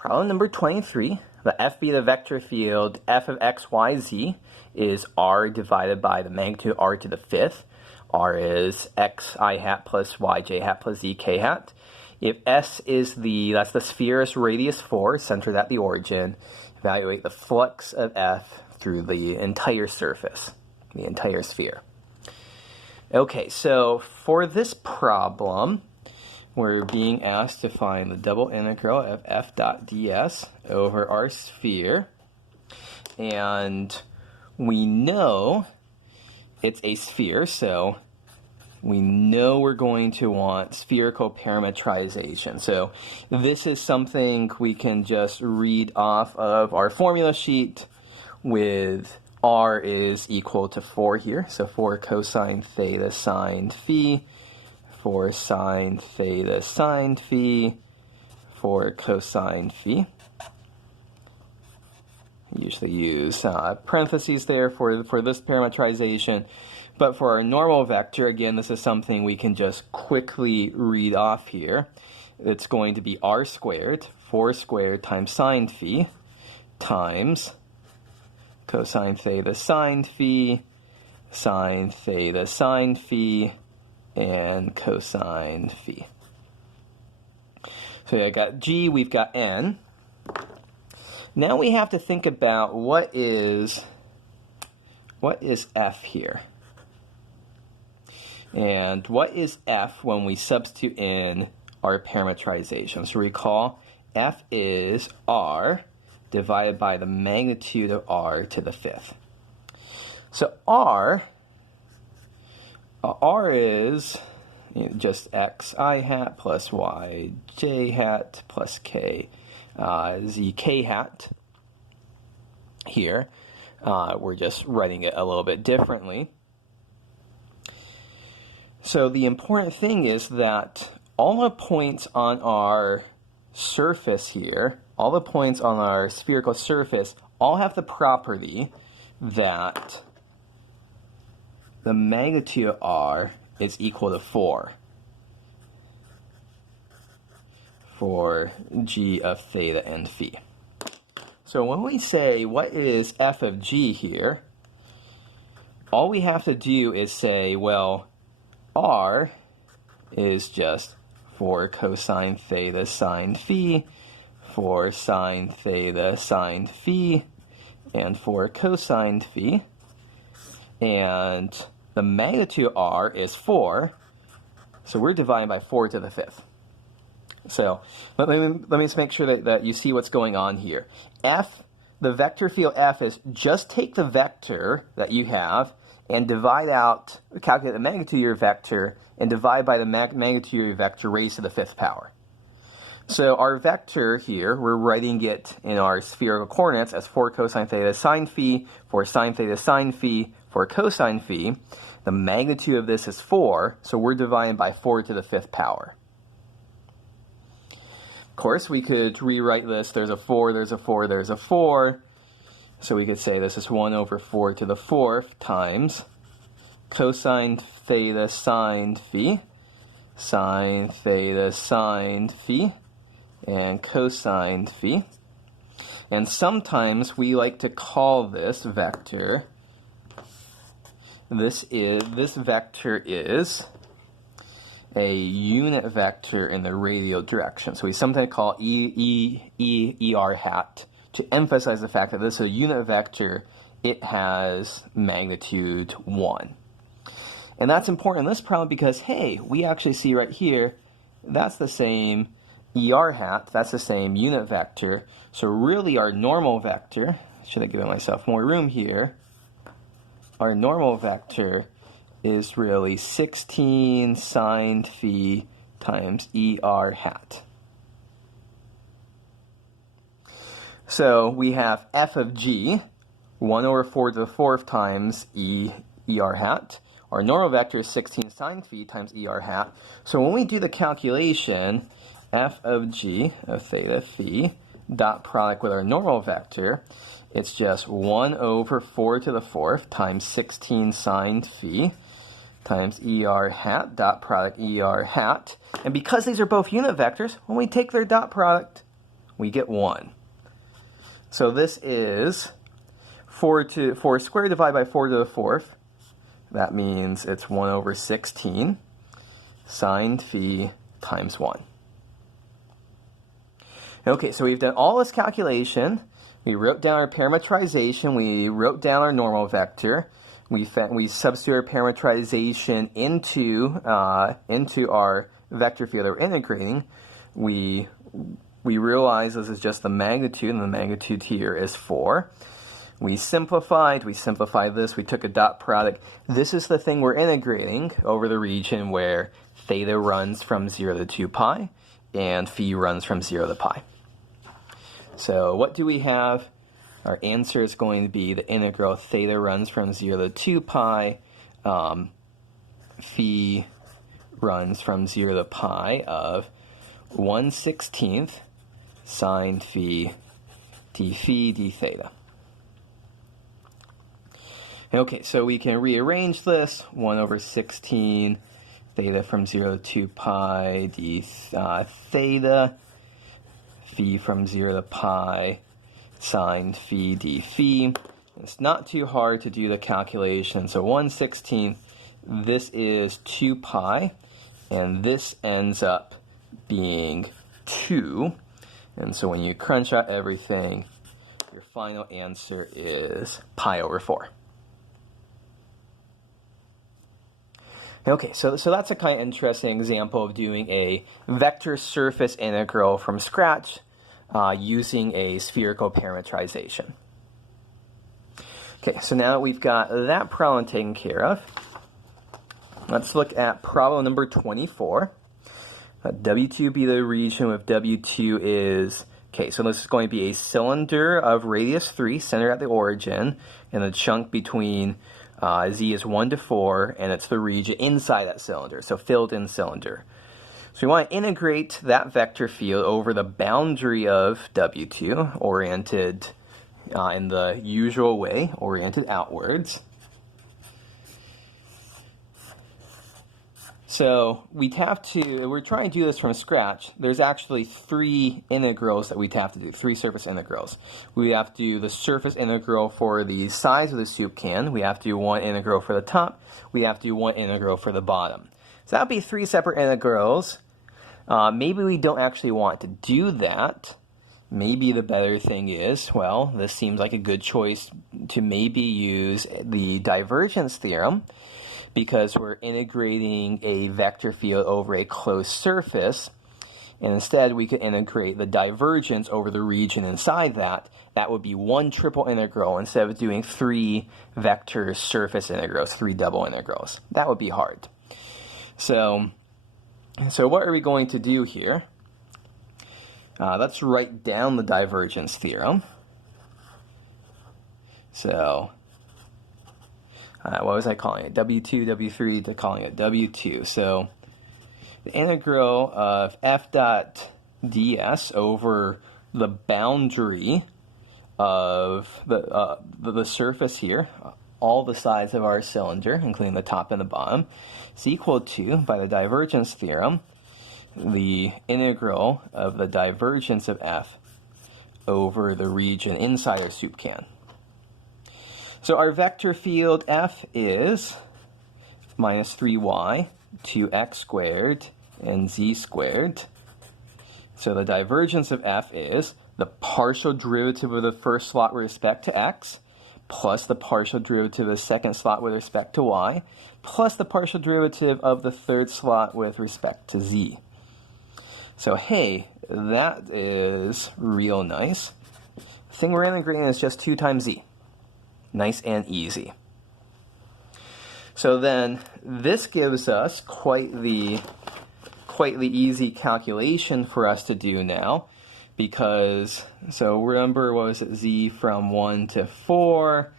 Problem number 23. The f-beta vector field f of x, y, z is r divided by the magnitude r to the fifth. R is x I hat plus y j hat plus z k hat. If S is that's the sphere's radius 4, centered at the origin, evaluate the flux of F through the entire surface, the entire sphere. Okay, so for this problem, we're being asked to find the double integral of f dot ds over our sphere. And we know it's a sphere, so we know we're going to want spherical parametrization. So this is something we can just read off of our formula sheet with r is equal to 4 here. So 4 cosine theta sine phi, 4 sine theta sine phi, 4 cosine phi. Usually use parentheses there for this parametrization. But for our normal vector, again, this is something we can just quickly read off here. It's going to be r squared, 4 squared times sine phi, times cosine theta sine phi, sine theta sine phi, and cosine phi. So I got g, we've got n. Now we have to think about what is f here. And what is f when we substitute in our parametrization? So recall, f is r divided by the magnitude of r to the fifth. So r is just x I hat plus y j hat plus k z k hat here. We're just writing it a little bit differently. So the important thing is that all the points on our surface here, all the points on our spherical surface, all have the property that the magnitude of r is equal to 4 for g of theta and phi. So when we say what is f of g here, all we have to do is say, well, r is just 4 cosine theta sine phi, 4 sine theta sine phi, and 4 cosine phi. And the magnitude of r is 4, so we're dividing by 4 to the fifth. So let me just make sure that you see what's going on here. F, the vector field f is just take the vector that you have and calculate the magnitude of your vector, and divide by the magnitude of your vector raised to the fifth power. So our vector here, we're writing it in our spherical coordinates as 4 cosine theta sine phi, 4 sine theta sine phi, 4 cosine phi. The magnitude of this is 4, so we're dividing by 4 to the fifth power. Of course, we could rewrite this. There's a 4, there's a 4, there's a 4. So we could say this is 1 over 4 to the fourth times cosine theta sine phi, sine theta sine phi, and cosine phi. And sometimes we like to call this vector, this vector is a unit vector in the radial direction. So we sometimes call ER hat to emphasize the fact that this is a unit vector. It has magnitude 1. And that's important in this problem because, hey, we actually see right here, that's the same ER hat, that's the same unit vector. So really our normal vector, should have given myself more room here, our normal vector is really 16 sine phi times ER hat. So we have f of g, 1 over 4 to the fourth times ER hat. Our normal vector is 16 sine phi times ER hat. So when we do the calculation, f of g of theta phi dot product with our normal vector, it's just 1 over 4 to the fourth times 16 sine phi times ER hat dot product ER hat. And because these are both unit vectors, when we take their dot product, we get 1. So this is 4 squared divided by 4 to the 4th. That means it's 1 over 16 sine phi times 1. Okay, so we've done all this calculation. We wrote down our parametrization. We wrote down our normal vector. We substitute our parametrization into our vector field that we're integrating. We realize this is just the magnitude, and the magnitude here is 4. We simplified this, we took a dot product. This is the thing we're integrating over the region where theta runs from 0 to 2 pi and phi runs from 0 to pi. So what do we have? Our answer is going to be the integral theta runs from 0 to 2 pi, phi runs from 0 to pi of 1/16 sine phi d phi d theta. Okay, so we can rearrange this. 1 over 16 theta from 0 to 2 pi d theta, phi from 0 to pi sine phi d phi. It's not too hard to do the calculation. So 1/16, this is 2 pi, and this ends up being 2. And so when you crunch out everything, your final answer is pi over 4. Okay, so that's a kind of interesting example of doing a vector surface integral from scratch using a spherical parametrization. Okay, so now that we've got that problem taken care of, let's look at problem number 24. W2 be the region with W2 is, okay, so this is going to be a cylinder of radius 3 centered at the origin, and the chunk between Z is 1 to 4, and it's the region inside that cylinder, so filled-in cylinder. So we want to integrate that vector field over the boundary of W2, oriented in the usual way, oriented outwards. So we're trying to do this from scratch. There's actually 3 integrals that we'd have to do, 3 surface integrals. We have to do the surface integral for the size of the soup can. We have to do 1 integral for the top. We have to do 1 integral for the bottom. So that would be 3 separate integrals. Maybe we don't actually want to do that. Maybe the better thing is, well, this seems like a good choice to maybe use the divergence theorem, because we're integrating a vector field over a closed surface, and instead we could integrate the divergence over the region inside that. That would be 1 triple integral instead of doing 3 vector surface integrals, 3 double integrals. That would be hard. So what are we going to do here? Let's write down the divergence theorem. So what was I calling it? W2, W3 to calling it W2. So the integral of f dot ds over the boundary of the surface here, all the sides of our cylinder, including the top and the bottom, is equal to, by the divergence theorem, the integral of the divergence of f over the region inside our soup can. So our vector field f is minus 3y, 2x squared, and z squared. So the divergence of f is the partial derivative of the first slot with respect to x, plus the partial derivative of the second slot with respect to y, plus the partial derivative of the third slot with respect to z. So hey, that is real nice. The thing we're integrating is just 2 times z. Nice and easy. So then this gives us quite the easy calculation for us to do now, because, so remember, what was it, z from 1 to 4,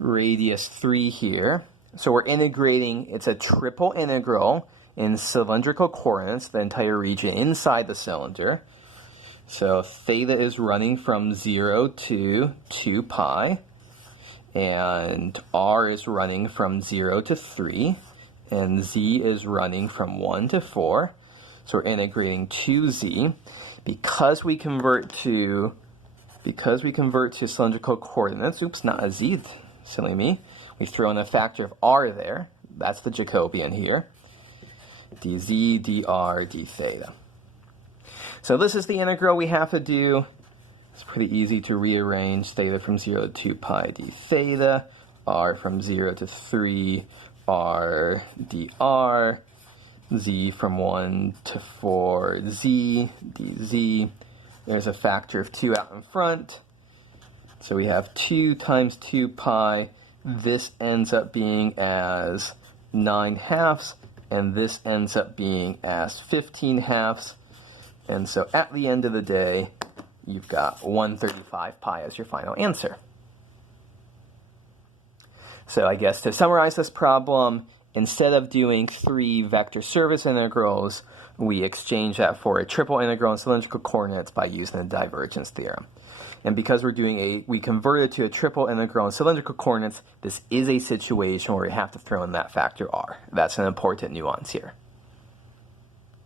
radius 3 here. So we're integrating, it's a triple integral in cylindrical coordinates, the entire region inside the cylinder. So theta is running from 0 to 2 pi. And r is running from 0 to 3, and z is running from 1 to 4. So we're integrating 2z. because we convert to cylindrical coordinates, oops, not a z, silly me, we throw in a factor of r there, that's the Jacobian here, dz, dr, d theta. So this is the integral we have to do. It's pretty easy to rearrange theta from 0 to 2 pi d theta, r from 0 to 3 r dr, z from 1 to 4 z dz. There's a factor of 2 out in front. So we have 2 times 2 pi. This ends up being as 9 halves, and this ends up being as 15 halves. And so at the end of the day, you've got 135 pi as your final answer. So I guess to summarize this problem, instead of doing 3 vector surface integrals, we exchange that for a triple integral in cylindrical coordinates by using the divergence theorem. And because we convert it to a triple integral in cylindrical coordinates, this is a situation where we have to throw in that factor r. That's an important nuance here.